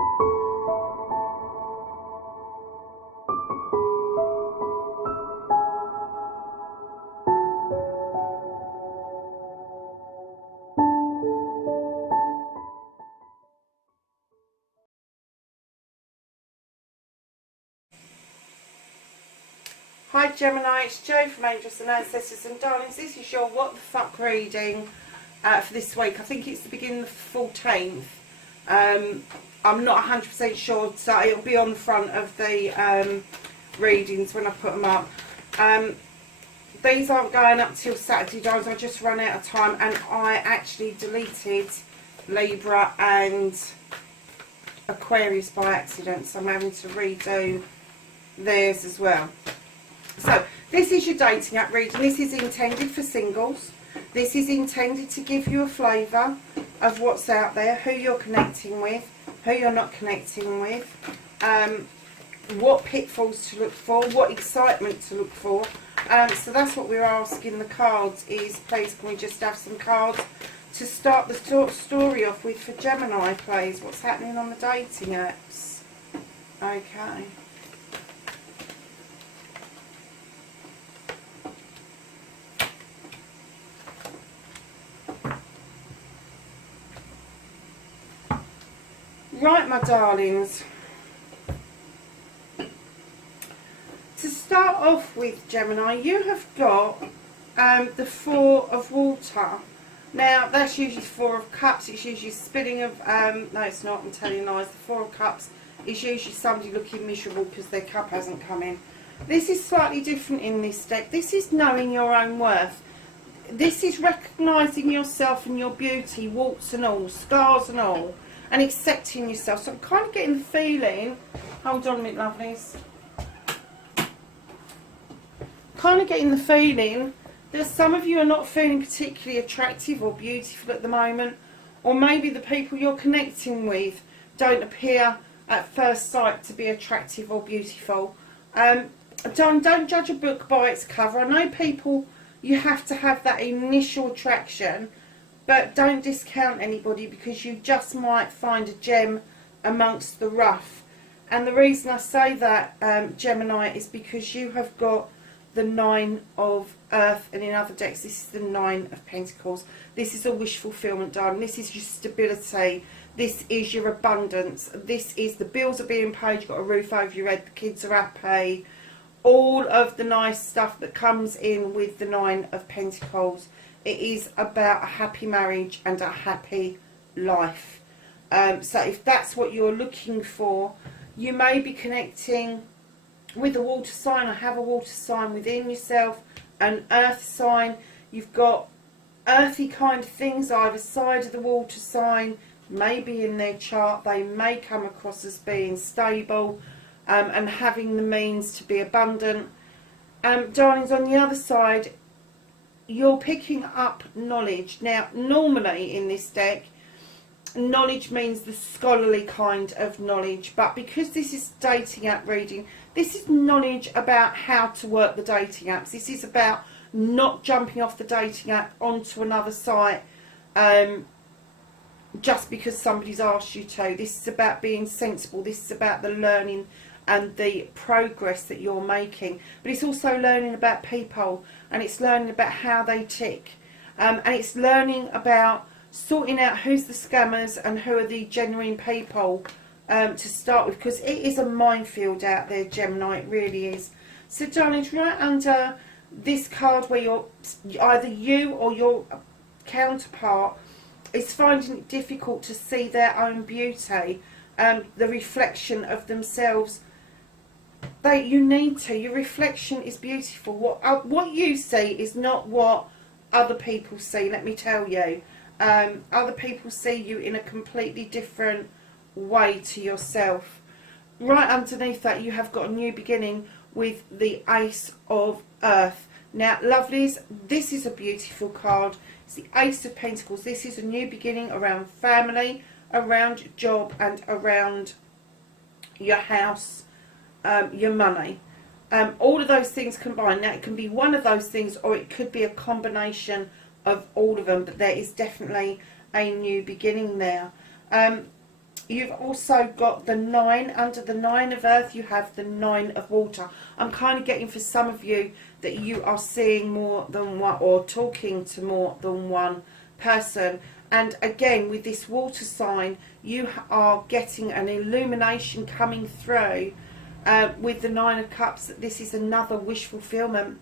Hi Gemini, it's Jo from Angels and Ancestors and Darlings. This is your what the fuck reading for this week. I think it's the beginning of the 14th. I'm not 100% sure, so it'll be on the front of the readings when I put them up. These aren't going up till Saturday, guys. I just run out of time, and I actually deleted Libra and Aquarius by accident, so I'm having to redo theirs as well. So this is your dating app reading. This is intended for singles. This is intended to give you a flavour of what's out there, who you're connecting with, who you're not connecting with, what pitfalls to look for, what excitement to look for. So that's what we're asking the cards is, please can we just have some cards to start the story off with for Gemini, please. What's happening on the dating apps? Okay. Right, my darlings, to start off with, Gemini, you have got the Four of Water. Now, that's usually Four of Cups. It's usually spinning of, no it's not, I'm telling you lies. The Four of Cups is usually somebody looking miserable because their cup hasn't come in. This is slightly different in this deck. This is knowing your own worth. This is recognising yourself and your beauty, warts and all, scars and all, and accepting yourself. So I'm kind of getting the feeling, hold on a minute lovelies, kind of getting the feeling that some of you are not feeling particularly attractive or beautiful at the moment, or maybe the people you're connecting with don't appear at first sight to be attractive or beautiful. Don't judge a book by its cover. I know people, you have to have that initial attraction, but don't discount anybody because you just might find a gem amongst the rough. And the reason I say that, Gemini, is because you have got the Nine of Earth, and in other decks this is the Nine of Pentacles. This is a wish fulfillment, darling. This is your stability. This is your abundance. This is the bills are being paid, you've got a roof over your head, the kids are happy. All of the nice stuff that comes in with the Nine of Pentacles. It is about a happy marriage and a happy life. So if that's what you're looking for, you may be connecting with a water sign or have a water sign within yourself, an earth sign. You've got earthy kind of things either side of the water sign, maybe in their chart. They may come across as being stable and having the means to be abundant. Darlings, on the other side, you're picking up knowledge. Now, normally in this deck, knowledge means the scholarly kind of knowledge, but because this is dating app reading, this is knowledge about how to work the dating apps. This is about not jumping off the dating app onto another site just because somebody's asked you to. This is about being sensible. This is about the learning and the progress that you're making, but it's also learning about people, and it's learning about how they tick, and it's learning about sorting out who's the scammers and who are the genuine people to start with, because it is a minefield out there, Gemini, it really is. So darlings, right under this card where you're either you or your counterpart is finding it difficult to see their own beauty, the reflection of themselves. You need to. Your reflection is beautiful. What you see is not what other people see, let me tell you. Other people see you in a completely different way to yourself. Right underneath that, you have got a new beginning with the Ace of Earth. Now, lovelies, this is a beautiful card. It's the Ace of Pentacles. This is a new beginning around family, around job, and around your house, your money. All of those things combined. Now, it can be one of those things, or it could be a combination of all of them, but there is definitely a new beginning there. you've also got the 9. Under the 9 of earth, you have the 9 of water. I'm kind of getting for some of you that you are seeing more than one, or talking to more than one person. And again, with this water sign, you are getting an illumination coming through with the 9 of cups, that this is another wish fulfillment.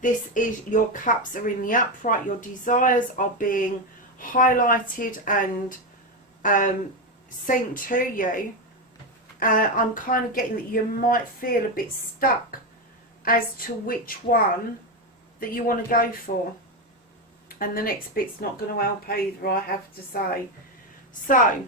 This is, your cups are in the upright, your desires are being highlighted and sent to you. I'm kind of getting that you might feel a bit stuck as to which one that you want to go for. And the next bit's not going to help either, I have to say. So,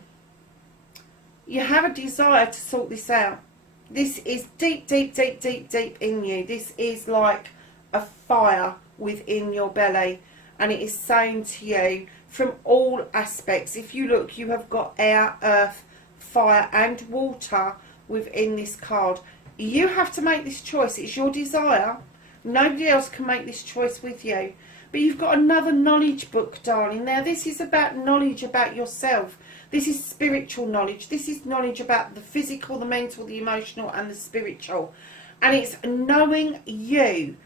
you have a desire to sort this out. This is deep, deep, deep, deep, deep in you. This is like a fire within your belly. And it is saying to you, from all aspects, if you look, you have got air, earth, fire and water within this card. You have to make this choice. It's your desire. Nobody else can make this choice with you. But you've got another knowledge book, darling. Now, this is about knowledge about yourself. This is spiritual knowledge. This is knowledge about the physical, the mental, the emotional and the spiritual. And it's knowing you.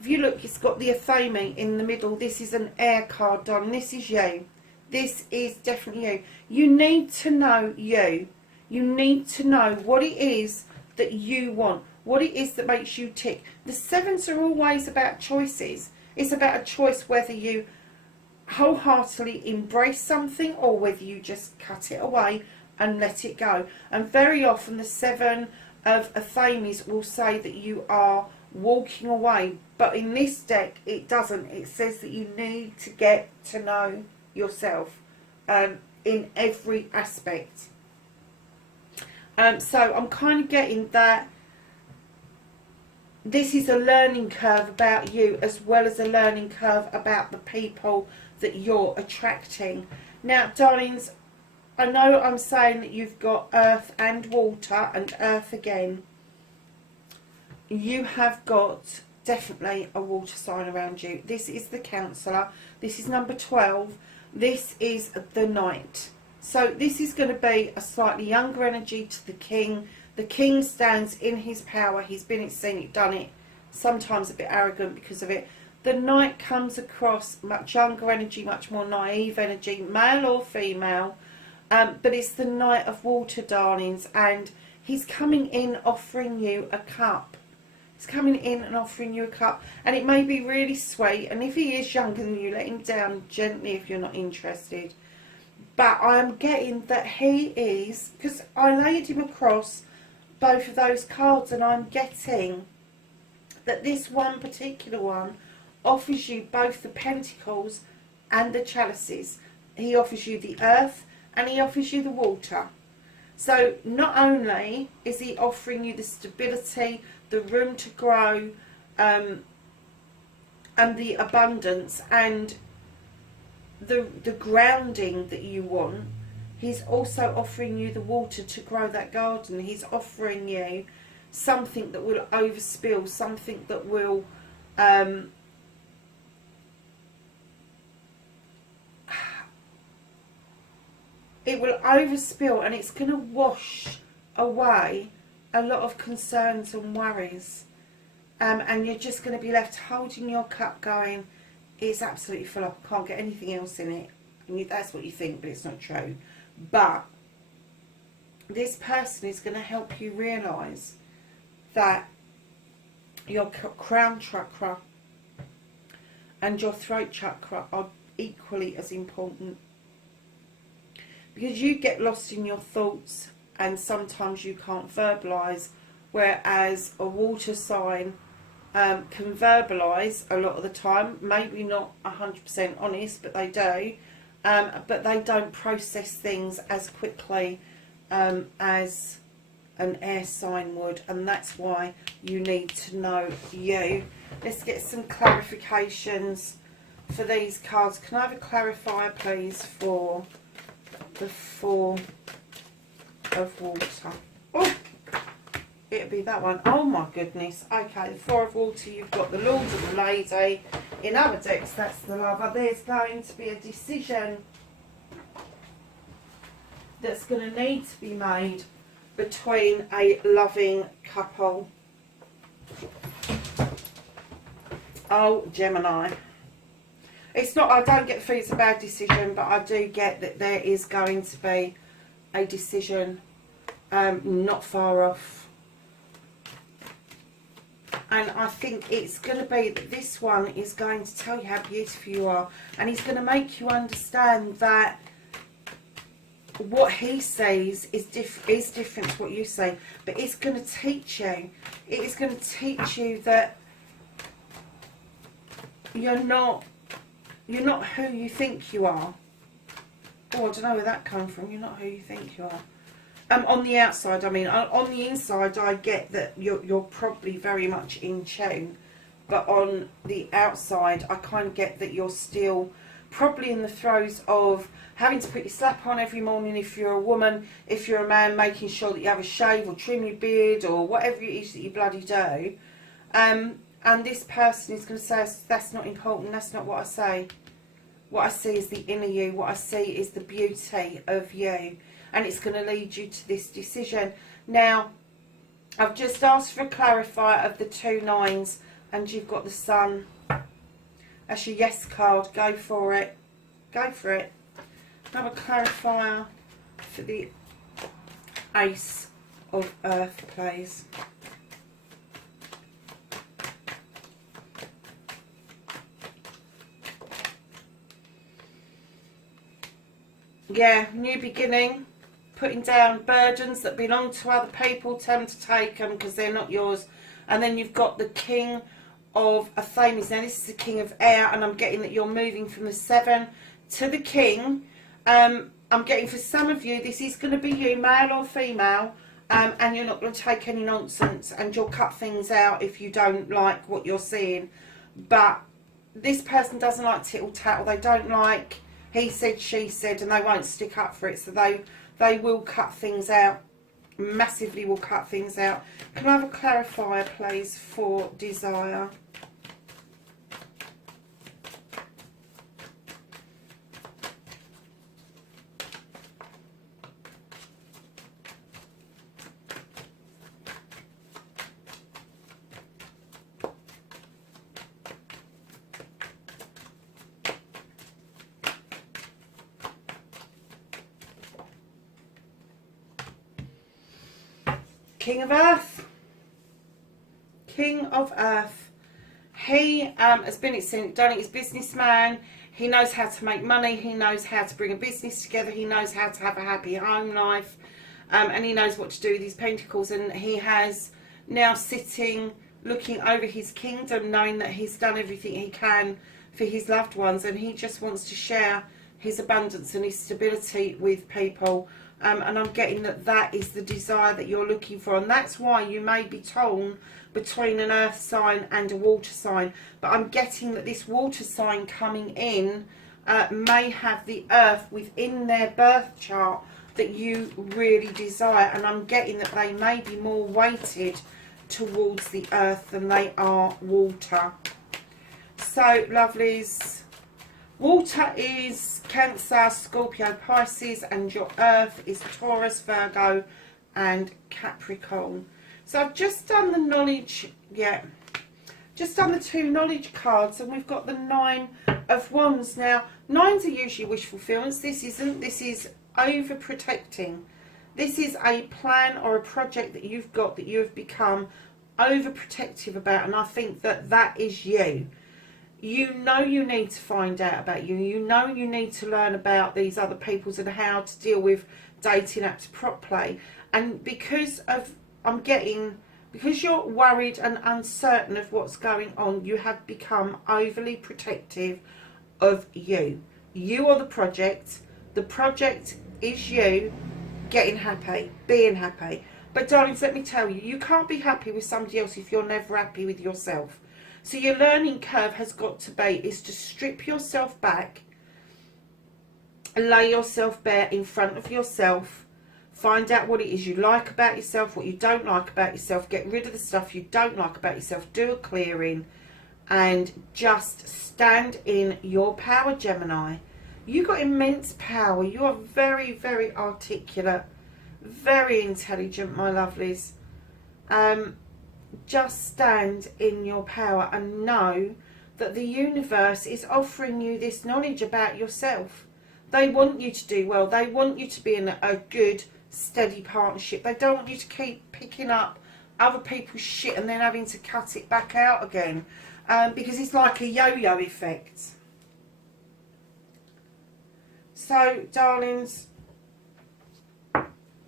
If you look, it's got the Athame in the middle. This is an air card, darling. This is you. This is definitely you. You need to know you. You need to know what it is that you want. What it is that makes you tick. The 7s are always about choices. It's about a choice whether you wholeheartedly embrace something or whether you just cut it away and let it go. And very often the 7 of Athames will say that you are walking away. But in this deck, it doesn't. It says that you need to get to know yourself in every aspect. So I'm kind of getting that this is a learning curve about you, as well as a learning curve about the people that you're attracting. Now, darlings, I know I'm saying that you've got earth and water and earth again. You have got definitely a water sign around you. This is the Counselor. This is number 12. This is the Knight. So this is going to be a slightly younger energy to the King. The King stands in his power. He's been seen it, done it. Sometimes a bit arrogant because of it. The Knight comes across much younger energy, much more naive energy, male or female. But it's the Knight of Water, darlings. And he's coming in offering you a cup. He's coming in and offering you a cup. And it may be really sweet. And if he is younger than you, let him down gently if you're not interested. But I am getting that he is, because I laid him across both of those cards, and I'm getting that this one particular one offers you both the Pentacles and the Chalices. He offers you the earth and he offers you the water. So not only is he offering you the stability, the room to grow, and the abundance and the grounding that you want, he's also offering you the water to grow that garden. He's offering you something that will overspill, something that will it will overspill, and it's going to wash away a lot of concerns and worries, and you're just going to be left holding your cup going, it's absolutely full up, I can't get anything else in it. And that's what you think, but it's not true. But this person is going to help you realise that your crown chakra and your throat chakra are equally as important, because you get lost in your thoughts and sometimes you can't verbalise, whereas a water sign can verbalise a lot of the time, maybe not 100% honest, but they do, but they don't process things as quickly as an air sign would, and that's why you need to know you. Let's get some clarifications for these cards. Can I have a clarifier please for the 4 of water? Oh, it'll be that one. Oh my goodness. Okay, the 4 of water, you've got the Lord and the Lady. In other decks, that's the Lover. There's going to be a decision. that's going to need to be made between a loving couple. Oh, Gemini. It's not, I don't get the feeling it's a bad decision, but I do get that there is going to be a decision not far off. And I think it's going to be that this one is going to tell you how beautiful you are. And he's going to make you understand that what he sees is different to what you see. But it's going to teach you. It is going to teach you that you're not who you think you are. Oh, I don't know where that came from. You're not who you think you are. On the outside, I mean. On the inside, I get that you're probably very much in tune. But on the outside, I kind of get that you're still probably in the throes of having to put your slap on every morning if you're a woman. If you're a man, making sure that you have a shave or trim your beard or whatever it is that you bloody do. And this person is going to say, that's not important, that's not what I say. What I see is the inner you. What I see is the beauty of you. And it's going to lead you to this decision. Now, I've just asked for a clarifier of the 2 9s. And you've got the Sun. That's your yes card. Go for it. Go for it. Have a clarifier for the Ace of Earth, please. Yeah, new beginning. Putting down burdens that belong to other people. Tell them to take them because they're not yours. And then you've got the King of Athames. Now this is the King of Air, and I'm getting that you're moving from the 7 to the King. I'm getting for some of you, this is going to be you, male or female, and you're not going to take any nonsense, and you'll cut things out if you don't like what you're seeing. But this person doesn't like tittle tattle. They don't like he said, she said, and they won't stick up for it. So they will cut things out. Massively will cut things out. Can I have a clarifier, please, for desire? King of Earth. King of Earth. He has been done it. He's a businessman. He knows how to make money. He knows how to bring a business together. He knows how to have a happy home life. And he knows what to do with his pentacles. And he has now sitting, looking over his kingdom, knowing that he's done everything he can for his loved ones. And he just wants to share his abundance and his stability with people. And I'm getting that that is the desire that you're looking for. And that's why you may be torn between an earth sign and a water sign. But I'm getting that this water sign coming in may have the earth within their birth chart that you really desire. And I'm getting that they may be more weighted towards the earth than they are water. So, lovelies, water is Cancer, Scorpio, Pisces, and your earth is Taurus, Virgo, and Capricorn. So I've just done the knowledge, just done the 2 knowledge cards, and we've got the 9 of Wands. Now, 9s are usually wish fulfillments. This isn't. This is overprotecting. This is a plan or a project that you've got that you have become overprotective about, and I think that that is you. You know you need to find out about you. You know you need to learn about these other people's and how to deal with dating apps properly. And because of, because you're worried and uncertain of what's going on, you have become overly protective of you. You are the project. The project is you getting happy, being happy. But darlings, let me tell you, you can't be happy with somebody else if you're never happy with yourself. So your learning curve has got to be is to strip yourself back, lay yourself bare in front of yourself, find out what it is you like about yourself, what you don't like about yourself, get rid of the stuff you don't like about yourself, do a clearing, and just stand in your power, Gemini. You've got immense power. You are very, very articulate, very intelligent, my lovelies. Just stand in your power and know that the universe is offering you this knowledge about yourself. They want you to do well. They want you to be in a good, steady partnership. They don't want you to keep picking up other people's shit and then having to cut it back out again. Because it's like a yo-yo effect. So, darlings,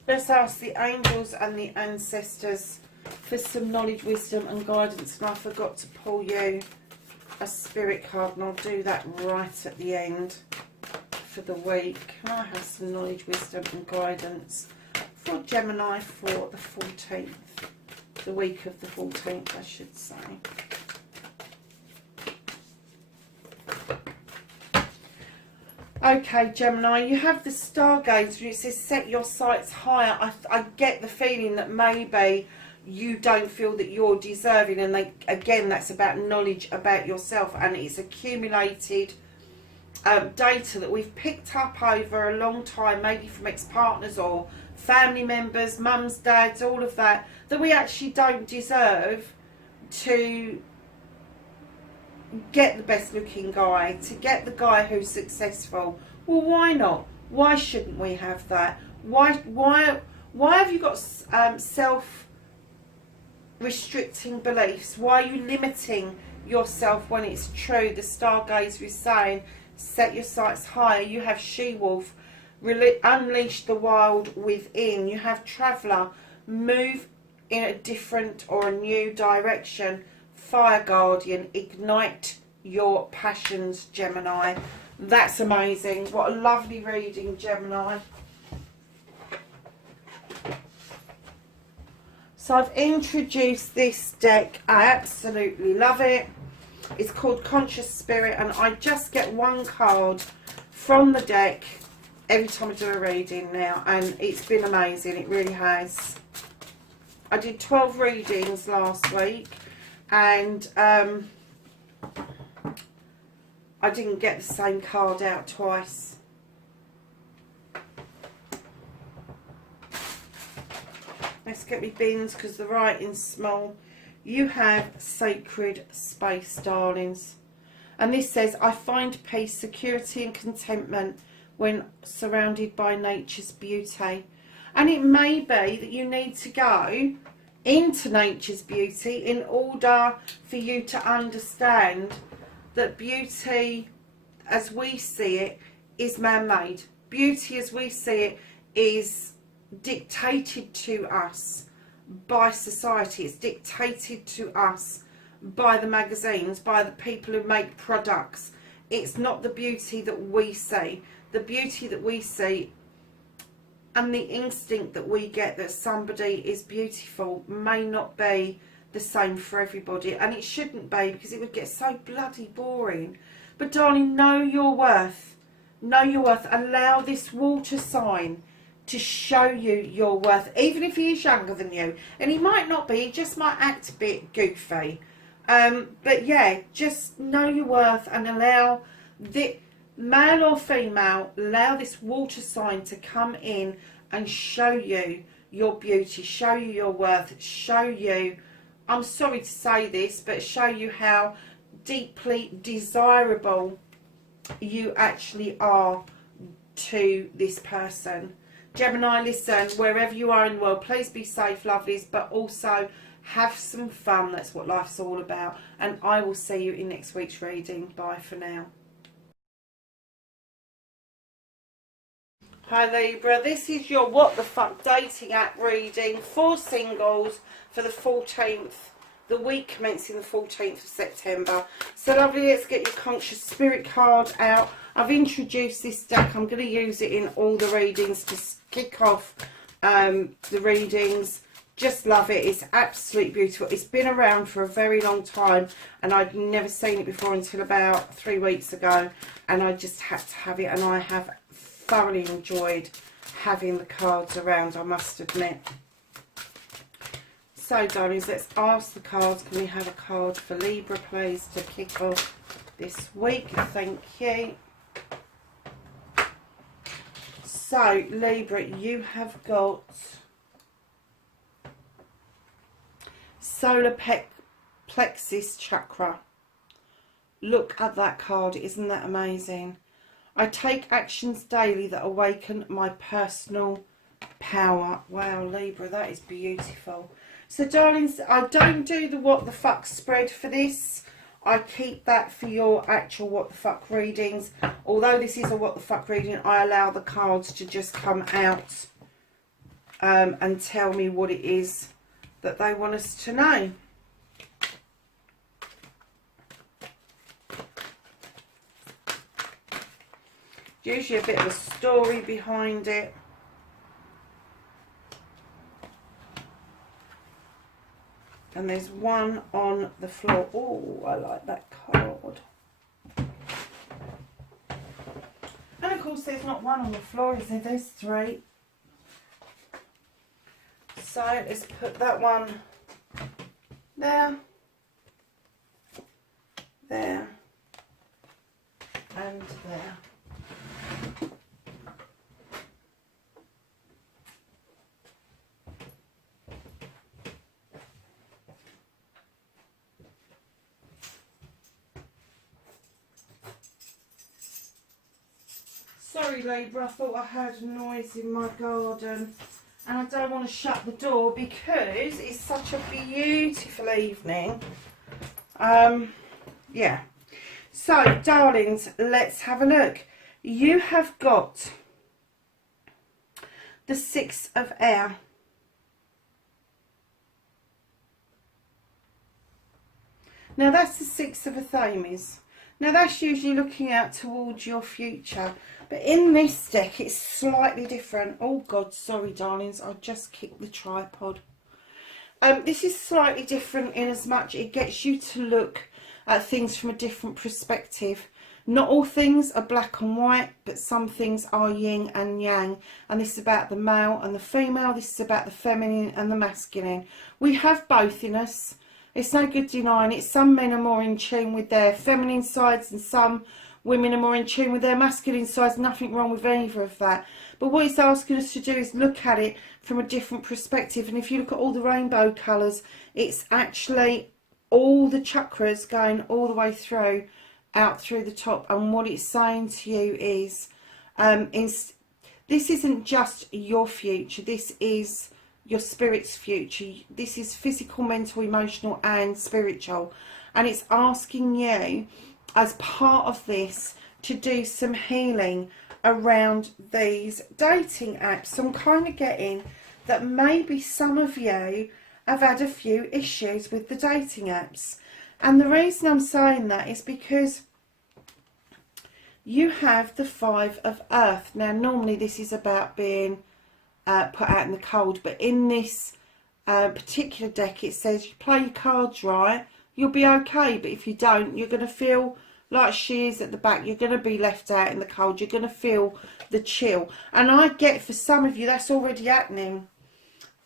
let's ask the angels and the ancestors for some knowledge, wisdom and guidance. And I forgot to pull you a spirit card, and I'll do that right at the end for the week. Can I have some knowledge, wisdom and guidance for Gemini for the 14th? The week of the 14th, I should say. Okay, Gemini, you have the Stargazer. It says set your sights higher. I get the feeling that maybe you don't feel that you're deserving, and again, that's about knowledge about yourself, and it's accumulated data that we've picked up over a long time, maybe from ex-partners or family members, mums, dads, all of that, that we actually don't deserve to get the best looking guy, to get the guy who's successful. Well, why not? Why shouldn't we have that? Why have you got self restricting beliefs? Why are you limiting yourself when it's true? The Stargazer is saying set your sights higher. You have She-Wolf, unleash the wild within. You have Traveller, move in a different or a new direction. Fire Guardian, ignite your passions, Gemini. That's amazing. What a lovely reading, Gemini. So I've introduced this deck. I absolutely love it. It's called Conscious Spirit, and I just get one card from the deck every time I do a reading now, and it's been amazing. It really has. I did 12 readings last week, and I didn't get the same card out twice. Let's get me bins because the writing's small. You have sacred space, darlings. And this says, I find peace, security and contentment when surrounded by nature's beauty. And it may be that you need to go into nature's beauty in order for you to understand that beauty as we see it is man-made. Beauty as we see it is dictated to us by society. It's dictated to us by the magazines, by the people who make products. It's not the beauty that we see. The beauty that we see and the instinct that we get that somebody is beautiful may not be the same for everybody, and it shouldn't be, because it would get so bloody boring. But darling, know your worth. Know your worth. Allow this water sign to show you your worth, even if he is younger than you. And he might not be, he just might act a bit goofy. But yeah, just know your worth and allow the male or female, allow this water sign to come in and show you your beauty, show you your worth, show you, I'm sorry to say this, but show you how deeply desirable you actually are to this person. Gemini, listen, wherever you are in the world, please be safe, lovelies, but also have some fun. That's what life's all about. And I will see you in next week's reading. Bye for now. Hi Libra, this is your What the Fuck dating app reading for singles for the 14th, the week commencing the 14th of September. So lovely, let's get your Conscious Spirit card out. I've introduced this deck. I'm going to use it in all the readings to kick off the readings. Just love it. It's absolutely beautiful. It's been around for a very long time, and I'd never seen it before until about 3 weeks ago, and I just had to have it, and I have thoroughly enjoyed having the cards around, I must admit. So darlings, let's ask the cards. Can we have a card for Libra please to kick off this week? Thank you. So, Libra, you have got solar plexus chakra. Look at that card. Isn't that amazing? I take actions daily that awaken my personal power. Wow, Libra, that is beautiful. So, darlings, I don't do the what the fuck spread for this. I keep that for your actual what the fuck readings. Although this is a what the fuck reading, I allow the cards to just come out and tell me what it is that they want us to know. Usually a bit of a story behind it. And there's one on the floor. Oh, I like that card. And of course there's not one on the floor, is there? There's three. So let's put that one there, there, and there. Sorry, Libra, I thought I heard a noise in my garden, and I don't want to shut the door because it's such a beautiful evening. Yeah. So, darlings, let's have a look. You have got the 6 of air. Now, that's the 6 of a thames. Now, that's usually looking out towards your future. But in this deck, it's slightly different. Oh, God, sorry, darlings. I just kicked the tripod. This is slightly different in as much it gets you to look at things from a different perspective. Not all things are black and white, but some things are yin and yang. And this is about the male and the female. This is about the feminine and the masculine. We have both in us. It's no good denying it. Some men are more in tune with their feminine sides and some women are more in tune with their masculine sides. Nothing wrong with either of that. But what it's asking us to do is look at it from a different perspective. And if you look at all the rainbow colours, it's actually all the chakras going all the way through, out through the top. And what it's saying to you is this isn't just your future. This is your spirit's future. This is physical, mental, emotional and spiritual, and it's asking you as part of this to do some healing around these dating apps. So I'm kind of getting that maybe some of you have had a few issues with the dating apps, and the reason I'm saying that is because you have the 5 of earth. Now normally this is about being put out in the cold, but in this particular deck it says you play your cards right, you'll be okay, but if you don't, you're going to feel like she is at the back. You're going to be left out in the cold. You're going to feel the chill, and I get for some of you that's already happening.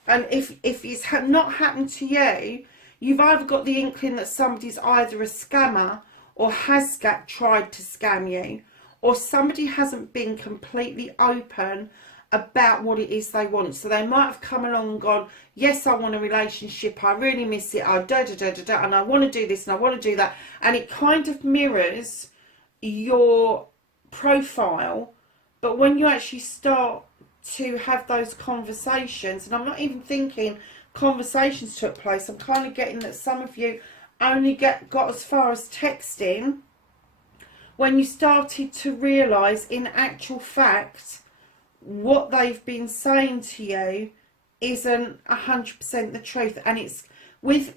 And if it's not happened to you, you've either got the inkling that somebody's either a scammer or has tried to scam you, or somebody hasn't been completely open about what it is they want. So they might have come along and gone, yes, I want a relationship, I really miss it, and I want to do this and I want to do that, and it kind of mirrors your profile. But when you actually start to have those conversations, and I'm not even thinking conversations took place, I'm kind of getting that some of you only got as far as texting when you started to realise in actual fact what they've been saying to you isn't 100% the truth. And it's with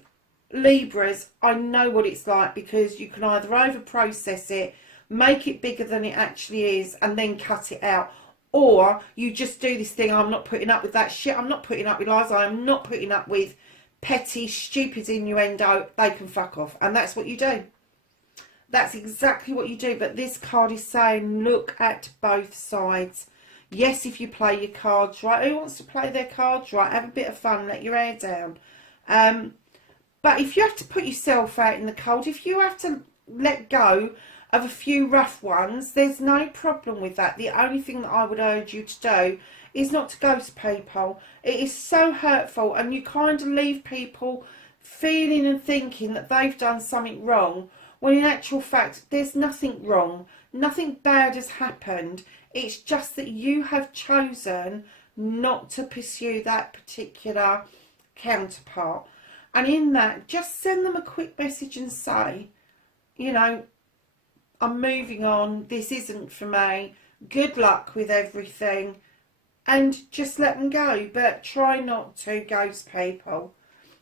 Libras, I know what it's like, because you can either over process it, make it bigger than it actually is, and then cut it out, or you just do this thing, I'm not putting up with that shit, I'm not putting up with lies, I'm not putting up with petty stupid innuendo, they can fuck off. And that's what you do. That's exactly what you do. But this card is saying look at both sides. Yes, if you play your cards right. Who wants to play their cards right? Have a bit of fun, let your hair down. But if you have to put yourself out in the cold, if you have to let go of a few rough ones, there's no problem with that. The only thing that I would urge you to do is not to ghost people. It is so hurtful, and you kind of leave people feeling and thinking that they've done something wrong, when in actual fact there's nothing wrong. Nothing bad has happened. It's just that you have chosen not to pursue that particular counterpart. And in that, just send them a quick message and say, you know, I'm moving on, this isn't for me, good luck with everything, and just let them go. But try not to ghost people.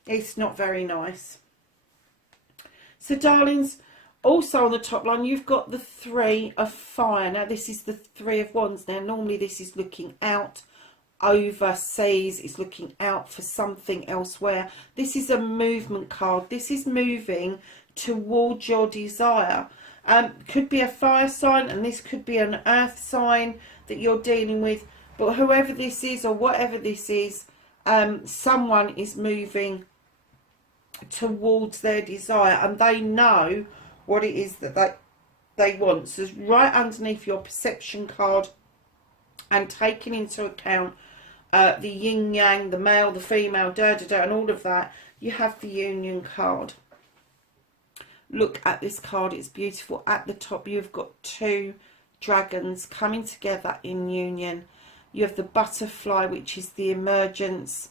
It's not very nice. So darlings, also on the top line, you've got the 3 of fire. Now this is the 3 of wands. Now normally this is looking out overseas, it's looking out for something elsewhere. This is a movement card. This is moving towards your desire. Could be a fire sign, and this could be an earth sign that you're dealing with. But whoever this is or whatever this is, someone is moving towards their desire, and they know what it is that they want. So right underneath your perception card, and taking into account the yin yang, the male, the female, and all of that, you have the union card. Look at this card, it's beautiful. At the top you've got 2 dragons coming together in union. You have the butterfly, which is the emergence,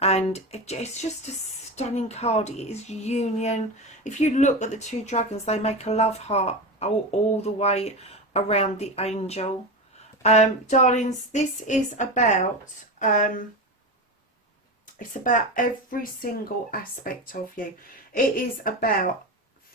and it's just a stunning card. It is union. If you look at the 2 dragons, they make a love heart all the way around the angel. Darlings, this is about it's about every single aspect of you. It is about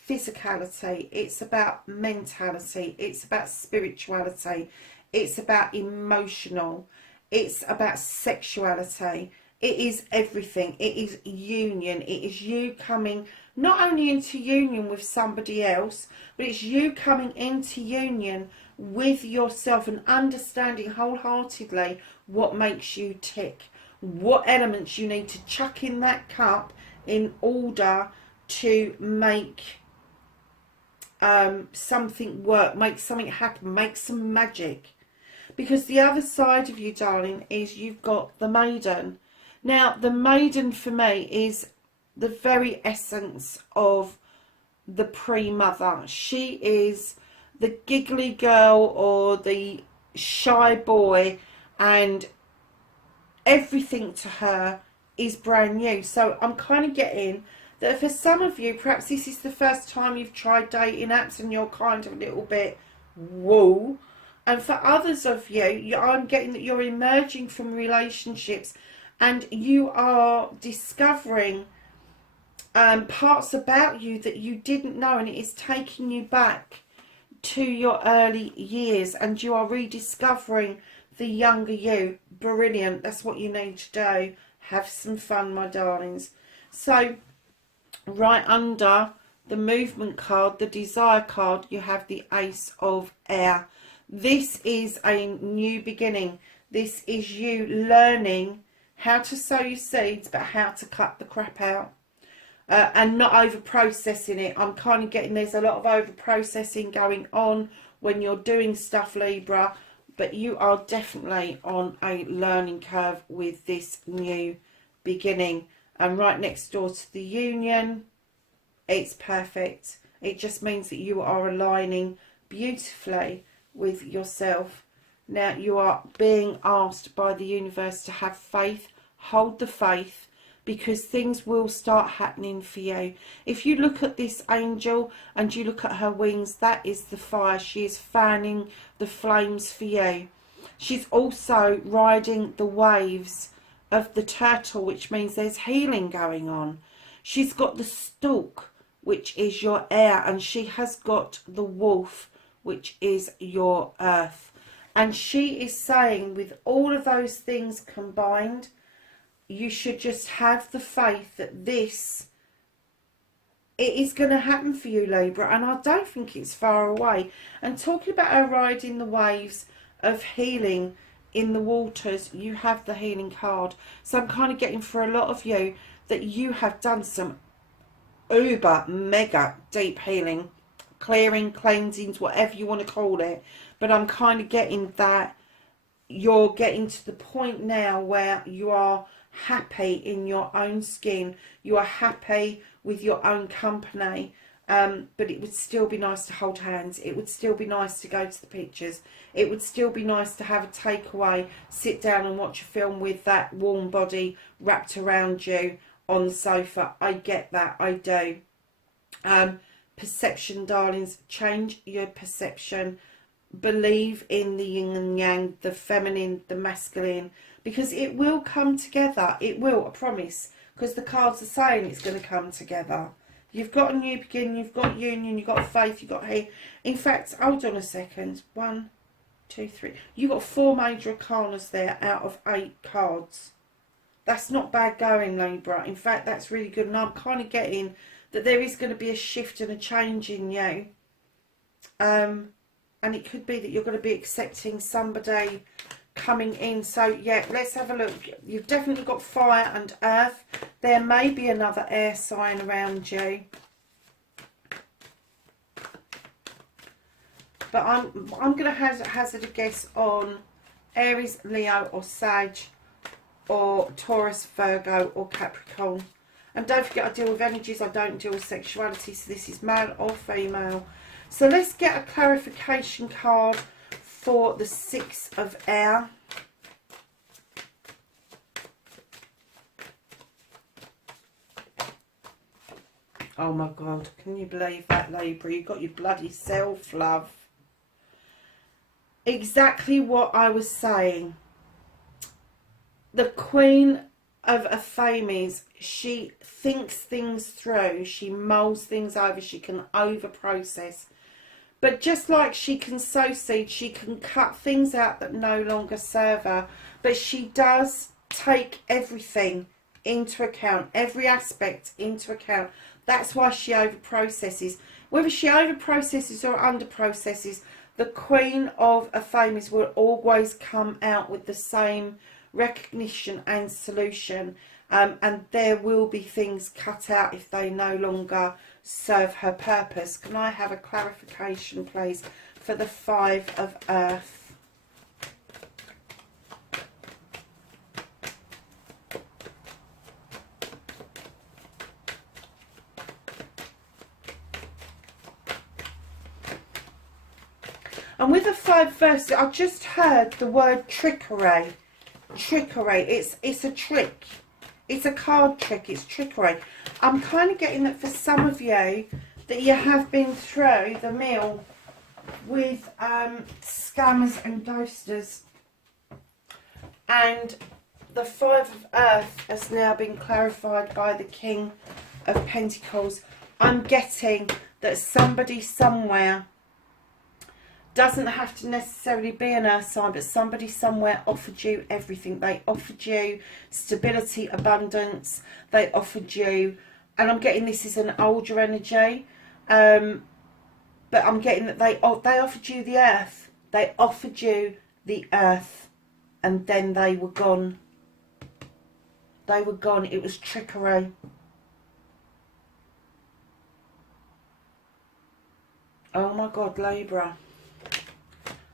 physicality, it's about mentality, it's about spirituality, it's about emotional, it's about sexuality. It is everything. It is union. It is you coming not only into union with somebody else, but it's you coming into union with yourself and understanding wholeheartedly what makes you tick, what elements you need to chuck in that cup in order to make something work, make something happen, make some magic. Because the other side of you, darling, is you've got the maiden. Now, the maiden for me is the very essence of the pre-mother. She is the giggly girl or the shy boy, and everything to her is brand new. So I'm kind of getting that for some of you, perhaps this is the first time you've tried dating apps and you're kind of a little bit woo. And for others of you, I'm getting that you're emerging from relationships and you are discovering parts about you that you didn't know, and it is taking you back to your early years, and you are rediscovering the younger you. Brilliant. That's what you need to do. Have some fun, my darlings. So right under the movement card, the desire card, you have the Ace of Air. This is a new beginning. This is you learning how to sow your seeds, but how to cut the crap out. And not over processing it. I'm kind of getting there's a lot of over processing going on when you're doing stuff, Libra, but you are definitely on a learning curve with this new beginning. And right next door to the union, it's perfect. It just means that you are aligning beautifully with yourself. Now you are being asked by the universe to have faith, hold the faith, because things will start happening for you. If you look at this angel and you look at her wings, that is the fire. She is fanning the flames for you. She's also riding the waves of the turtle, which means there's healing going on. She's got the stalk, which is your air, and she has got the wolf, which is your earth. And she is saying, with all of those things combined, you should just have the faith that it is going to happen for you, Libra, and I don't think it's far away. And talking about her riding the waves of healing in the waters, you have the healing card. So I'm kind of getting for a lot of you that you have done some uber mega deep healing clearing, cleansings, whatever you want to call it. But I'm kind of getting that you're getting to the point now where you are happy in your own skin. You are happy with your own company. But it would still be nice to hold hands. It would still be nice to go to the pictures. It would still be nice to have a takeaway, sit down and watch a film with that warm body wrapped around you on the sofa. I get that, I do. Perception, darlings, change your perception. Believe in the yin and yang, the feminine, the masculine, because it will come together. It will, I promise, because the cards are saying it's going to come together. You've got a new beginning, you've got union, you've got faith, you've got hate. In fact, hold on a second. 1, 2, 3. You've got 4 major arcanas there out of 8 cards. That's not bad going, Libra. In fact, that's really good. And I'm kind of getting that there is going to be a shift and a change in you. And it could be that you're going to be accepting somebody coming in. So, yeah, let's have a look. You've definitely got fire and earth. There may be another air sign around you. But I'm going to hazard a guess on Aries, Leo or Sag or Taurus, Virgo or Capricorn. And don't forget, I deal with energies. I don't deal with sexuality. So this is male or female. So let's get a clarification card for the 6 of air. Oh my God, can you believe that, Libra? You've got your bloody self-love. Exactly what I was saying. The Queen of Aphames, she thinks things through. She mulls things over. She can over-process. But just like she can sow seeds, she can cut things out that no longer serve her. But she does take everything into account, every aspect into account. That's why she over-processes. Whether she over-processes or under-processes, the Queen of Aphames will always come out with the same recognition and solution. And there will be things cut out if they no longer serve her purpose. Can I have a clarification, please, for the 5 of Earth? And with the 5 verses, I just heard the word trickery. Trickery. It's a trick. It's a card trick. It's trickery. I'm kind of getting that for some of you that you have been through the mill with scammers and ghosters. And the 5 of Earth has now been clarified by the King of Pentacles. I'm getting that somebody somewhere, doesn't have to necessarily be an earth sign, but somebody somewhere offered you everything. They offered you stability, abundance. They offered you, and I'm getting this is an older energy, but I'm getting that they offered you the earth. They offered you the earth, and then they were gone. They were gone. It was trickery. Oh my God, Libra.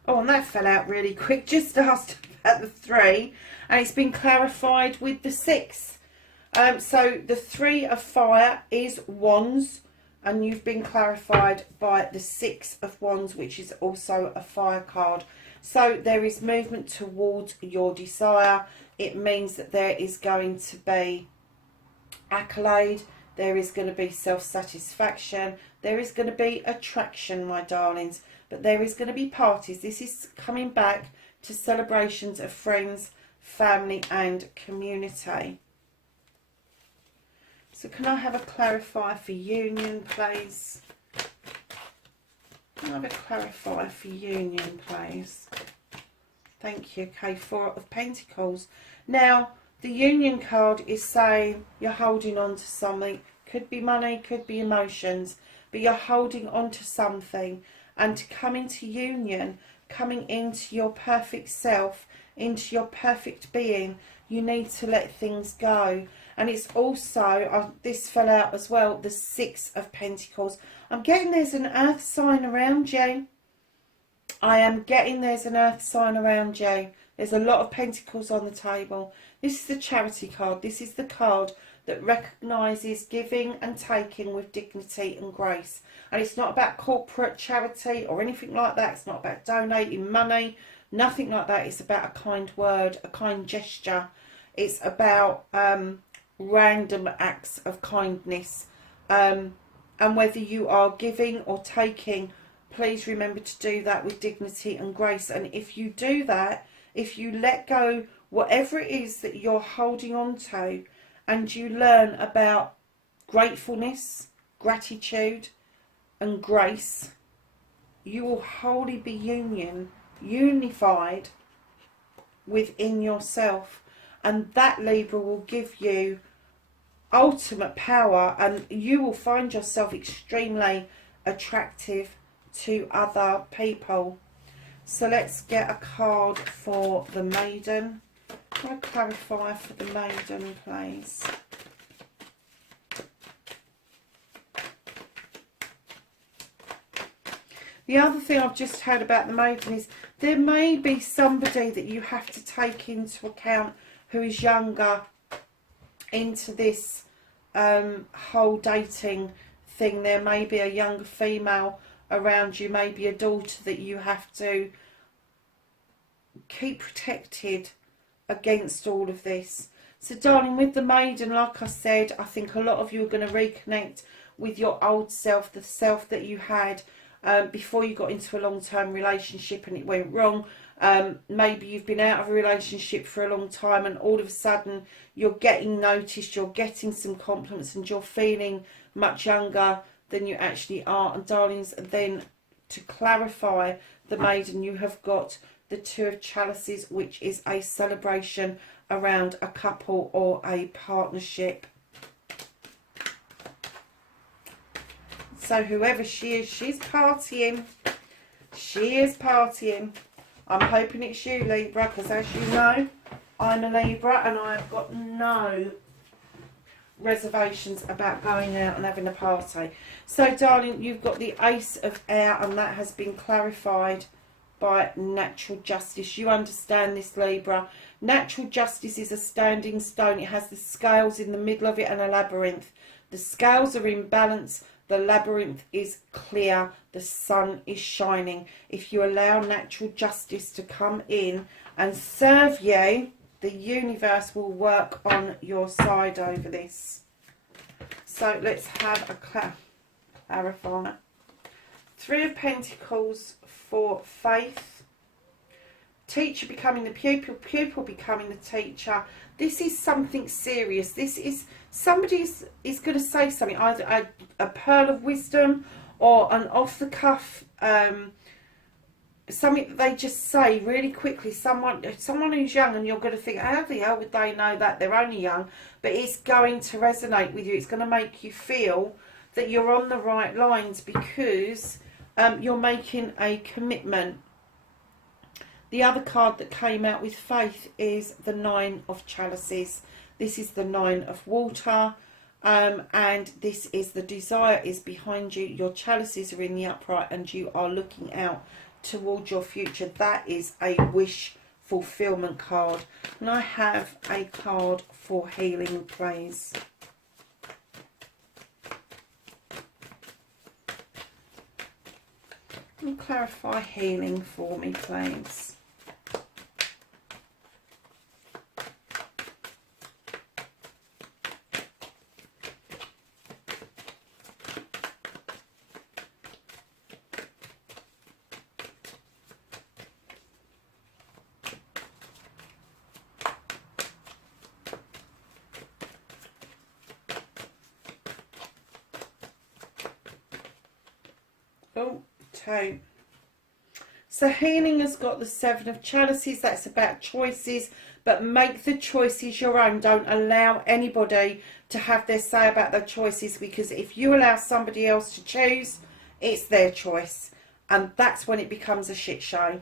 Oh, and that fell out really quick. Just asked about the 3, and it's been clarified with the 6. So the 3 of fire is wands, and you've been clarified by the 6 of wands, which is also a fire card. So there is movement towards your desire. It means that there is going to be accolade. There is going to be self-satisfaction. There is going to be attraction, my darlings. But there is going to be parties. This is coming back to celebrations of friends, family and community. So can I have a clarifier for union, please? Can I have a clarifier for union, please? Thank you. Okay, 4 of Pentacles. Now, the union card is saying you're holding on to something. Could be money, could be emotions. But you're holding on to something. And to come into union, coming into your perfect self, into your perfect being, You need to let things go. And it's also, this fell out as well, the Six of Pentacles. I'm getting there's an earth sign around you. I am getting there's an earth sign around you. There's a lot of pentacles on the table. This is the Charity card. This is the card that recognises giving and taking with dignity and grace. And it's not about corporate charity or anything like that. It's not about donating money. Nothing like that. It's about a kind word, a kind gesture. It's about random acts of kindness. And whether you are giving or taking, please remember to do that with dignity and grace. And if you do that, if you let go whatever it is that you're holding on to, and you learn about gratefulness, gratitude and grace, you will wholly be unified within yourself. And that, Libra, will give you ultimate power, and you will find yourself extremely attractive to other people. So let's get a card for the Maiden. Can I clarify for the Maiden, please? The other thing I've just heard about the Maiden is there may be somebody that you have to take into account who is younger into this whole dating thing. There may be a younger female around you, maybe a daughter that you have to keep protected against all of this. So darling, with the Maiden, like I said, I think a lot of you are going to reconnect with your old self, the self that you had before you got into a long-term relationship and it went wrong. Maybe you've been out of a relationship for a long time and all of a sudden you're getting noticed, you're getting some compliments and you're feeling much younger than you actually are. And darlings, then to clarify the Maiden, you have got the Two of Chalices, which is a celebration around a couple or a partnership. So whoever she is, she's partying. She is partying. I'm hoping it's you, Libra, because as you know, I'm a Libra and I've got no reservations about going out and having a party. So darling, you've got the Ace of Air, and that has been clarified by natural justice. You understand this, Libra. Natural justice is a standing stone. It has the scales in the middle of it and a labyrinth. The scales are in balance. The labyrinth is clear. The sun is shining. If you allow natural justice to come in and serve you, the universe will work on your side over this. So let's have a clarifier. Three of Pentacles for faith. Teacher becoming the pupil, pupil becoming the teacher. This is something serious. This is somebody is going to say something, either a pearl of wisdom or an off-the-cuff, something that they just say really quickly. Someone who's young, and you're going to think, how the hell would they know that? They're only young. But it's going to resonate with you. It's going to make you feel that you're on the right lines because you're making a commitment. The other card that came out with faith is the Nine of Chalices. This is the Nine of Water, and this is the desire is behind you. Your chalices are in the upright and you are looking out towards your future. That is a wish fulfillment card. And I have a card for healing, please. Can you clarify healing for me, please? Oh, two. So healing has got the Seven of Chalices. That's about choices, but make the choices your own. Don't allow anybody to have their say about their choices, because if you allow somebody else to choose, it's their choice, and that's when it becomes a shit show.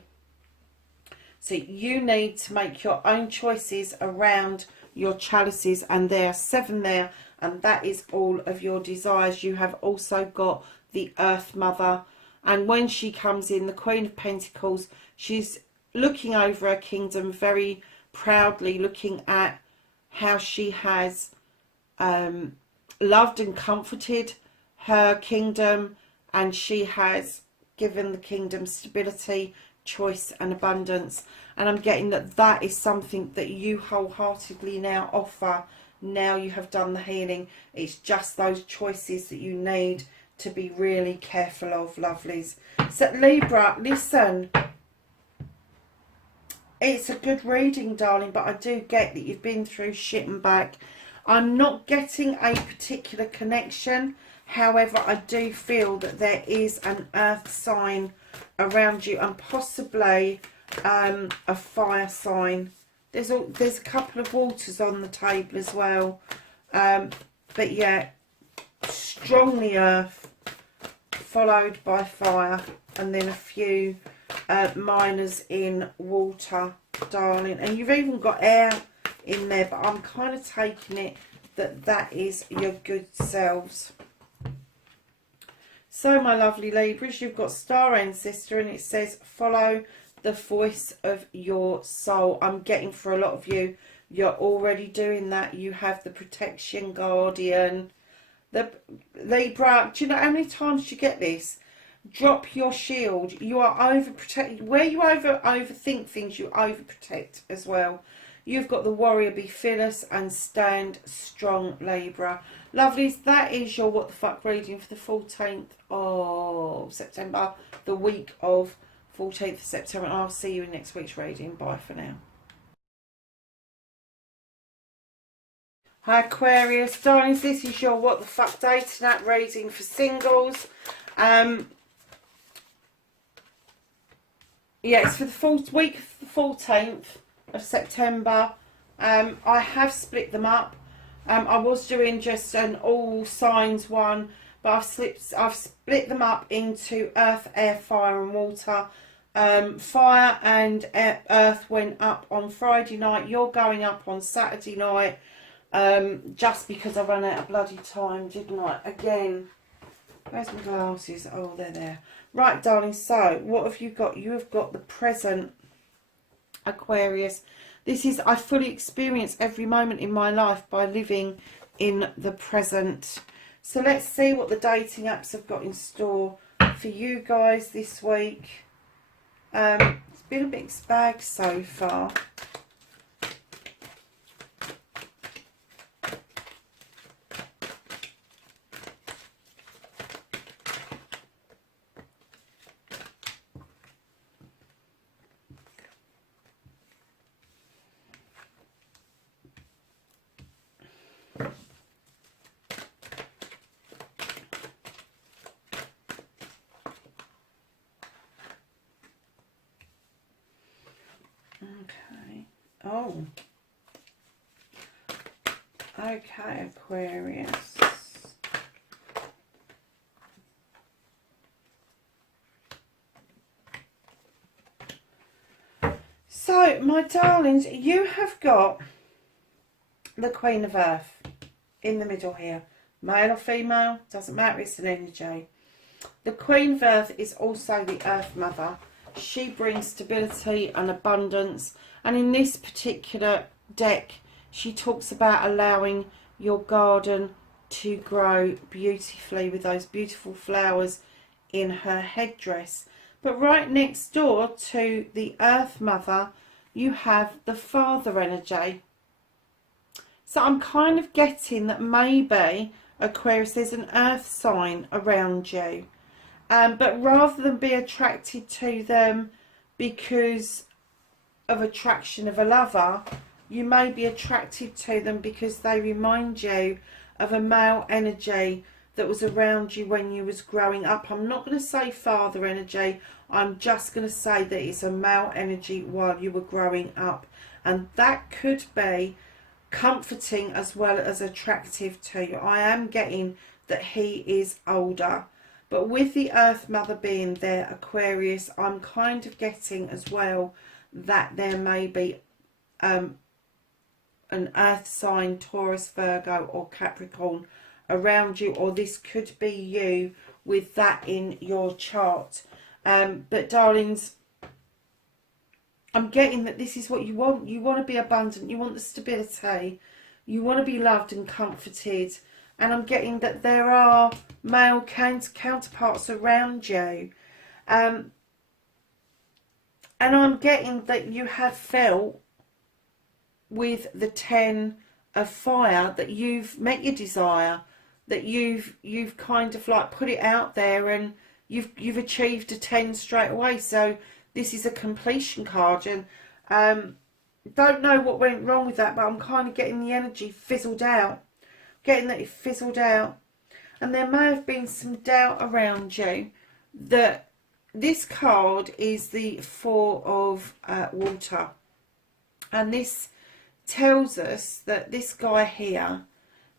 So you need to make your own choices around your chalices, and there are 7 there, and that is all of your desires. You have also got the Earth Mother, and when she comes in, the Queen of Pentacles, she's looking over her kingdom very proudly, looking at how she has loved and comforted her kingdom, and she has given the kingdom stability, choice and abundance. And I'm getting that that is something that you wholeheartedly now offer. Now you have done the healing. It's just those choices that you need to be really careful of, lovelies. So Libra, listen, it's a good reading, darling, but I do get that you've been through shit and back. I'm not getting a particular connection. However, I do feel that there is an earth sign around you, and possibly a fire sign. There's a couple of waters on the table as well. But yeah, strongly earth, followed by fire, and then a few minors in water, darling. And you've even got air in there, but I'm kind of taking it that that is your good selves. So my lovely Libras, you've got star ancestor, and it says follow the voice of your soul. I'm getting for a lot of you, you're already doing that. You have the protection guardian. The Libra, do you know how many times you get this? Drop your shield. You are overprotected. Where you overthink things, you overprotect as well. You've got the warrior, be fearless and stand strong, Libra. Lovelies, that is your what the fuck reading for the 14th of September, the week of 14th of September. And I'll see you in next week's reading. Bye for now. Hi Aquarius, darlings, this is your what the fuck dating app reading for singles. Yeah, it's for the week of the 14th of September. I have split them up. I was doing just an all signs one, but I've split them up into earth, air, fire and water. Fire and earth went up on Friday night. You're going up on Saturday night. Just because I ran out of bloody time, didn't I? Again, where's my glasses? Oh, they're there. Right, darling, so what have you got? You have got the present, Aquarius. This is, I fully experience every moment in my life by living in the present. So let's see what the dating apps have got in store for you guys this week. It's been a mixed bag so far. Okay. Oh. Okay, Aquarius. So, my darlings, you have got the Queen of Earth in the middle here. Male or female, doesn't matter, it's an energy. The Queen of Earth is also the Earth Mother. She brings stability and abundance. And in this particular deck, she talks about allowing your garden to grow beautifully with those beautiful flowers in her headdress. But right next door to the Earth Mother, you have the Father energy. So I'm kind of getting that maybe, Aquarius, there's an earth sign around you. But rather than be attracted to them because of attraction of a lover, you may be attracted to them because they remind you of a male energy that was around you when you was growing up. I'm not going to say father energy. I'm just going to say that it's a male energy while you were growing up. And that could be comforting as well as attractive to you. I am getting that he is older. But with the Earth Mother being there, Aquarius, I'm kind of getting as well that there may be an earth sign, Taurus, Virgo or Capricorn around you, or this could be you with that in your chart. But darlings, I'm getting that this is what you want. You want to be abundant. You want the stability. You want to be loved and comforted. And I'm getting that there are male counterparts around you. And I'm getting that you have felt with the 10 of fire that you've met your desire, that you've kind of like put it out there, and you've achieved a 10 straight away. So this is a completion card, and don't know what went wrong with that, but I'm kind of getting the energy fizzled out, getting that it fizzled out. And there may have been some doubt around you. That this card is the Four of Water, and this tells us that this guy here,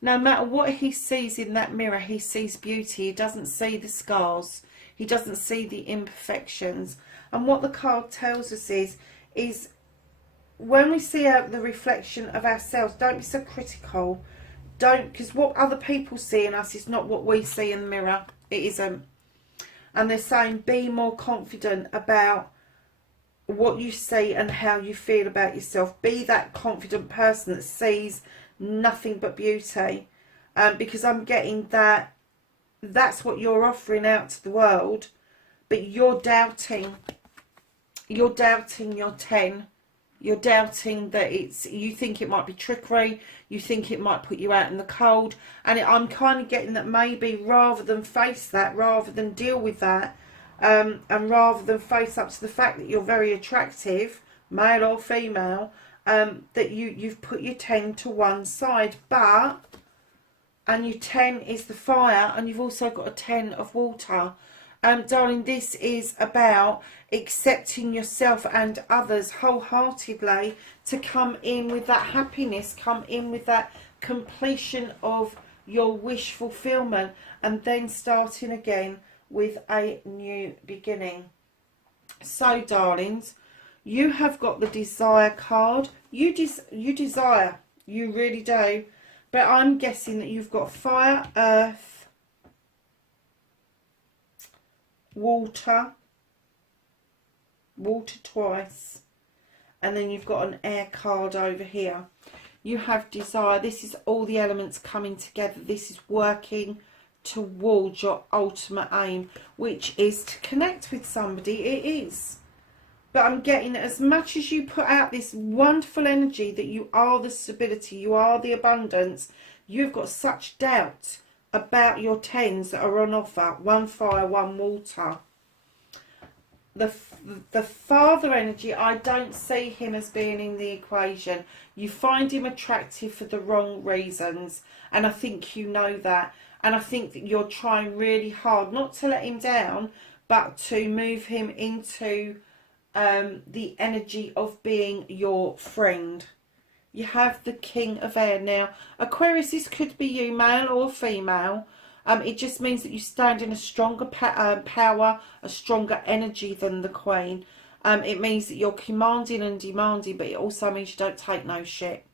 no matter what he sees in that mirror, he sees beauty. He doesn't see the scars. He doesn't see the imperfections. And what the card tells us is when we see the reflection of ourselves, don't be so critical. Don't, because what other people see in us is not what we see in the mirror. It isn't. And they're saying be more confident about what you see and how you feel about yourself. Be that confident person that sees nothing but beauty. Because I'm getting that that's what you're offering out to the world, but you're doubting. You're doubting your 10. You're doubting that you think it might be trickery. You think it might put you out in the cold. And I'm kind of getting that maybe rather than face that, rather than deal with that, and rather than face up to the fact that you're very attractive, male or female, that you've put your 10 to one side. And your 10 is the fire, and you've also got a 10 of water. Darling, this is about accepting yourself and others wholeheartedly to come in with that happiness, come in with that completion of your wish fulfillment, and then starting again with a new beginning. So, darlings, you have got the desire card. You desire, you really do. But I'm guessing that you've got fire, earth, water twice, and then you've got an air card over here. You have desire. This is all the elements coming together. This is working towards your ultimate aim, which is to connect with somebody. It is. But I'm getting as much as you put out this wonderful energy that you are the stability, you are the abundance, you've got such doubt about your 10s that are on offer. One fire, one water. The father energy, I don't see him as being in the equation. You find him attractive for the wrong reasons, and I think you know that. And I think that you're trying really hard not to let him down, but to move him into the energy of being your friend. You have the King of Air. Now, Aquarius, this could be you, male or female. It just means that you stand in a stronger power, a stronger energy than the Queen. It means that you're commanding and demanding, but it also means you don't take no shit.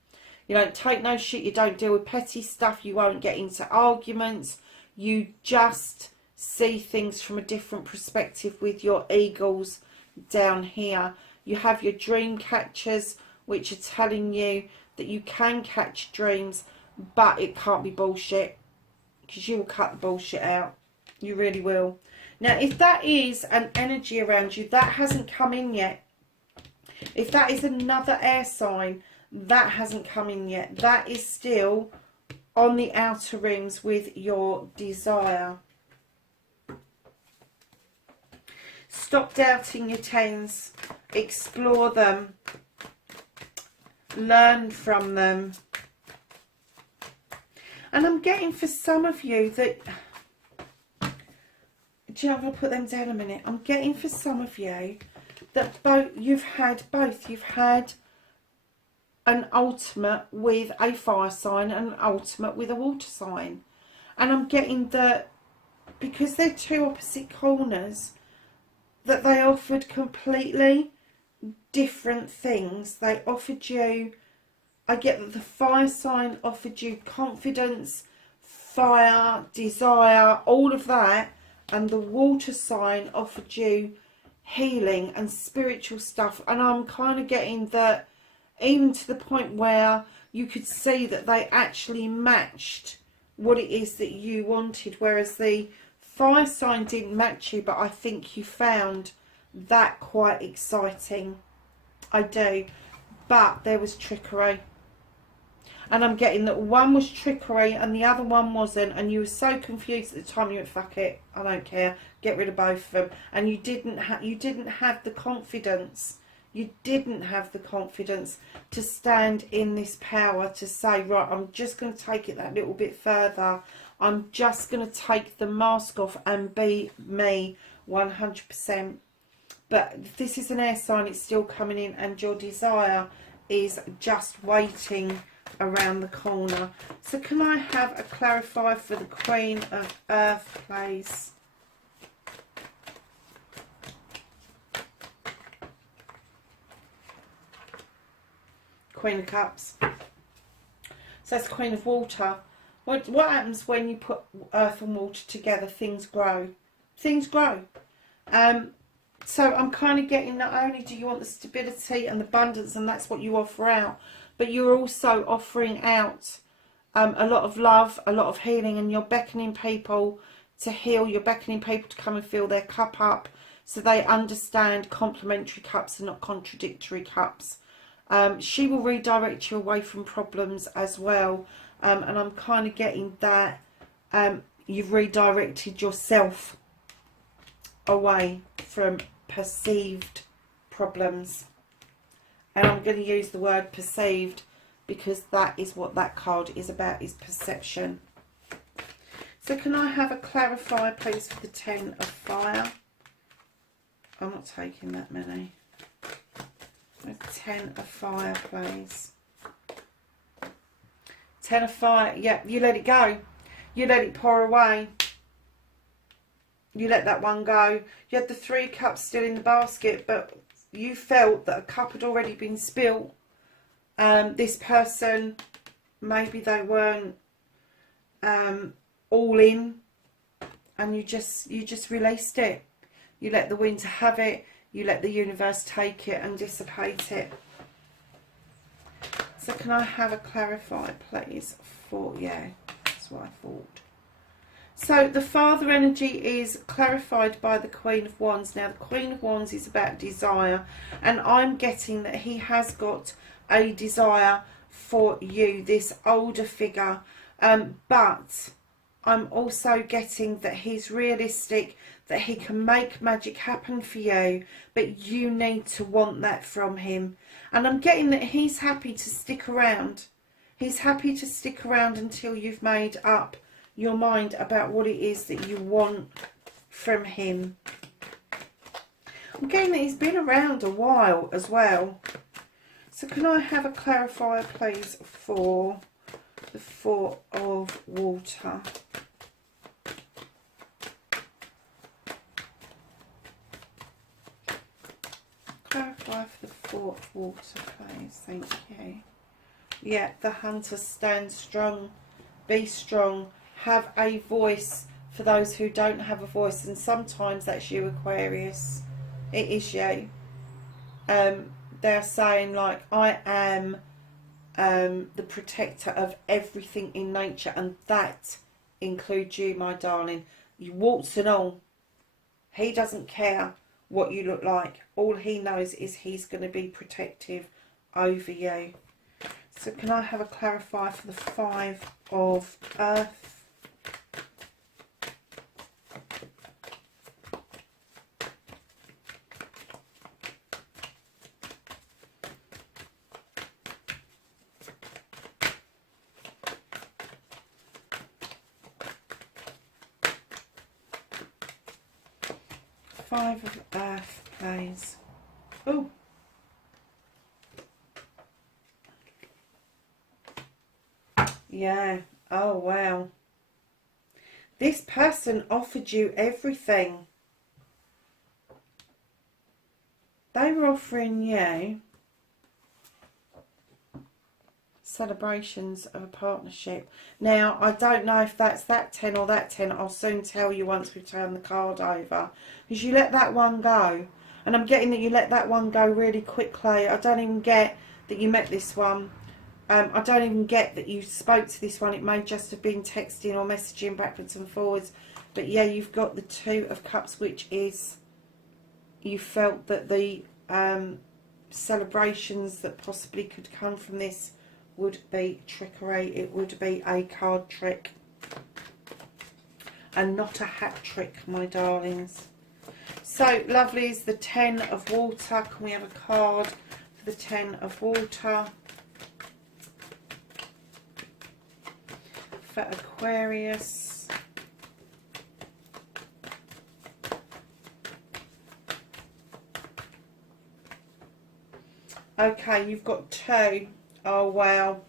You don't take no shit, you don't deal with petty stuff, you won't get into arguments. You just see things from a different perspective with your eagles down here. You have your dream catchers, which are telling you that you can catch dreams, but it can't be bullshit, because you will cut the bullshit out. You really will. Now, if that is an energy around you, that hasn't come in yet. If that is another air sign, that hasn't come in yet. That is still on the outer rings with your desire. Stop doubting your 10s. Explore them. Learn from them. And I'm getting for some of you that... Do you know, I'm going to put them down a minute. I'm getting for some of you that you've had both. You've had an ultimate with a fire sign and an ultimate with a water sign. And I'm getting that because they're two opposite corners, that they offered completely different things. They offered you, I get that the fire sign offered you confidence, fire, desire, all of that, and the water sign offered you healing and spiritual stuff. And I'm kind of getting that, even to the point where you could see that they actually matched what it is that you wanted, whereas the fire sign didn't match you. But I think you found that quite exciting. I do. But there was trickery, and I'm getting that one was trickery and the other one wasn't, and you were so confused at the time. You went, fuck it, I don't care, get rid of both of them. And you didn't have the confidence. You didn't have the confidence to stand in this power, to say, right, I'm just going to take it that little bit further. I'm just going to take the mask off and be me 100%. But if this is an air sign, it's still coming in, and your desire is just waiting around the corner. So can I have a clarifier for the Queen of Earth, please? Queen of Cups. So that's Queen of Water. What happens when you put earth and water together? Things grow. Things grow. So I'm kind of getting, not only do you want the stability and the abundance, and that's what you offer out, but you're also offering out a lot of love, a lot of healing, and you're beckoning people to heal. You're beckoning people to come and fill their cup up, so they understand complementary cups and not contradictory cups. She will redirect you away from problems as well, and I'm kind of getting that you've redirected yourself away from perceived problems. And I'm going to use the word perceived because that is what that card is about, is perception. So can I have a clarifier, please, for the Ten of Fire? I'm not taking that many. The Ten of Fire, please. Ten of Fire, yeah, you let it go. You let it pour away. You let that one go. You had the Three Cups still in the basket, but you felt that a cup had already been spilt. This person, maybe they weren't all in, and you just released it. You let the wind have it. You let the universe take it and dissipate it. So can I have a clarifier, please, for, yeah, that's what I thought. So the Father energy is clarified by the Queen of Wands. Now the Queen of Wands is about desire, and I'm getting that he has got a desire for you, this older figure, but I'm also getting that he's realistic, that he can make magic happen for you, but you need to want that from him. And I'm getting that he's happy to stick around. He's happy to stick around until you've made up your mind about what it is that you want from him. I'm getting that he's been around a while as well. So can I have a clarifier, please, for the Four of Water? Clarify for the Four of Water, please. Thank you. Yeah, the Hunter, stand strong, be strong, have a voice for those who don't have a voice, and sometimes that's you, Aquarius. It is you. They're saying, like, I am the protector of everything in nature, and that includes you, my darling. You warts and all. He doesn't care what you look like. All he knows is he's going to be protective over you. So can I have a clarifier for the Five of Earth? Five of Earth, please. Oh. Yeah. Oh, wow. This person offered you everything. they were offering you celebrations of a partnership. Now, I don't know if that's that 10 or that 10. I'll soon tell you once we turn the card over. Because you let that one go. And I'm getting that you let that one go really quickly. I don't even get that you met this one. I don't even get that you spoke to this one. It may just have been texting or messaging backwards and forwards. But yeah, you've got the 2 of Cups, which is you felt that the celebrations that possibly could come from this would be trickery. It would be a card trick and not a hat trick, my darlings. So, lovelies, the 10 of Water. Can we have a card for the 10 of Water? For Aquarius. Okay, you've got 2. Oh, wow.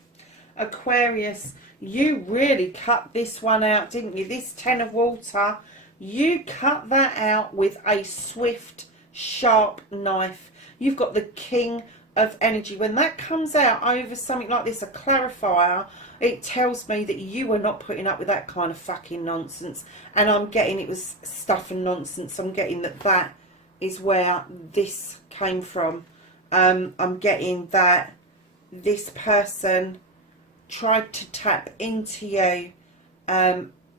Aquarius, you really cut this one out, didn't you? This 10 of Water, you cut that out with a swift, sharp knife. You've got the King of Energy. When that comes out over something like this, a clarifier, it tells me that you were not putting up with that kind of fucking nonsense. And I'm getting it was stuff and nonsense. I'm getting that that is where this came from. I'm getting that this person tried to tap into you,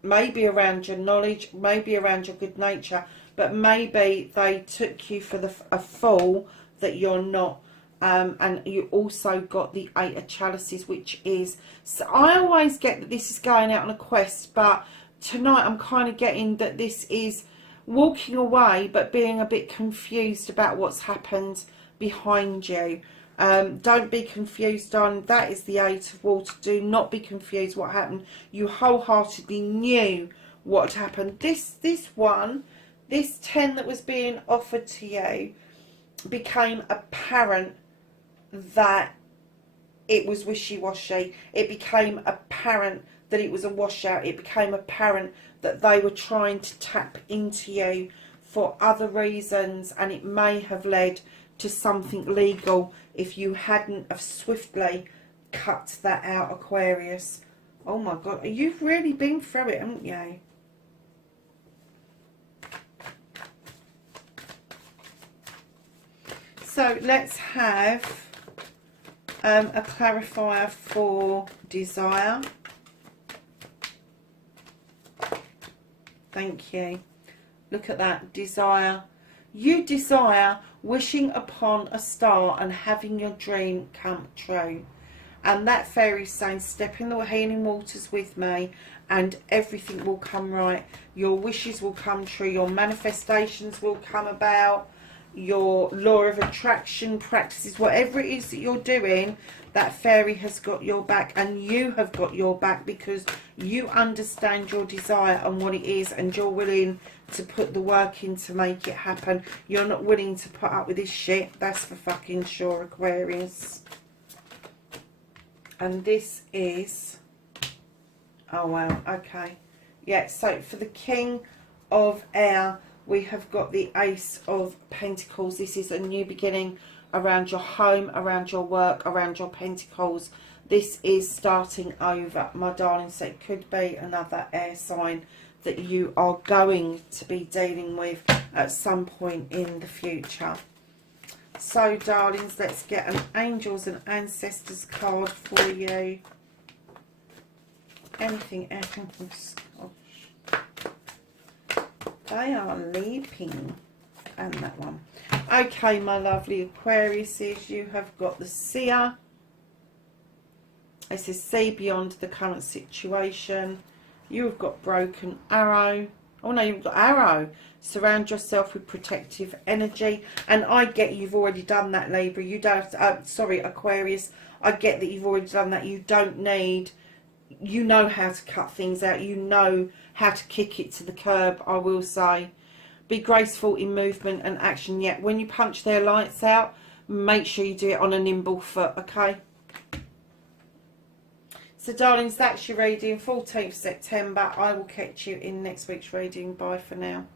maybe around your knowledge, maybe around your good nature, but maybe they took you for a fool that you're not. And you also got the 8 of Chalices, which is, so I always get that this is going out on a quest, but tonight I'm kind of getting that this is walking away but being a bit confused about what's happened behind you. Don't be confused, darling. That is the 8 of Water. Do not be confused what happened. You wholeheartedly knew what had happened. This one, this 10 that was being offered to you, became apparent that it was wishy-washy. It became apparent that it was a washout. It became apparent that they were trying to tap into you for other reasons, and it may have led to something legal if you hadn't have swiftly cut that out, Aquarius. Oh my God, you've really been through it, haven't you? So let's have a clarifier for Desire. Thank you. Look at that, Desire. You desire wishing upon a star and having your dream come true. And that fairy's saying, step in the healing waters with me and everything will come right. Your wishes will come true. Your manifestations will come about. Your law of attraction practices, whatever it is that you're doing, that fairy has got your back, and you have got your back because you understand your desire and what it is, and you're willing to put the work in to make it happen. You're not willing to put up with this shit. That's for fucking sure, Aquarius. And this is, oh wow, okay. Yeah, so for the King of Air, we have got the Ace of Pentacles. This is a new beginning around your home, around your work, around your Pentacles. This is starting over, my darling. So it could be another air sign that you are going to be dealing with at some point in the future. So, darlings, let's get an Angels and Ancestors card for you. Anything else? They are leaping. And that one. Okay, my lovely Aquariuses, you have got the Seer. It says, see beyond the current situation. You have got Broken Arrow. Oh no, you've got Arrow. Surround yourself with protective energy. And I get you've already done that, Libra. You don't have to, sorry, Aquarius. I get that you've already done that. You don't need, you know how to cut things out. You know how to kick it to the curb, I will say. Be graceful in movement and action. Yet when you punch their lights out, make sure you do it on a nimble foot, okay? So, darlings, that's your reading, 14th September. I will catch you in next week's reading. Bye for now.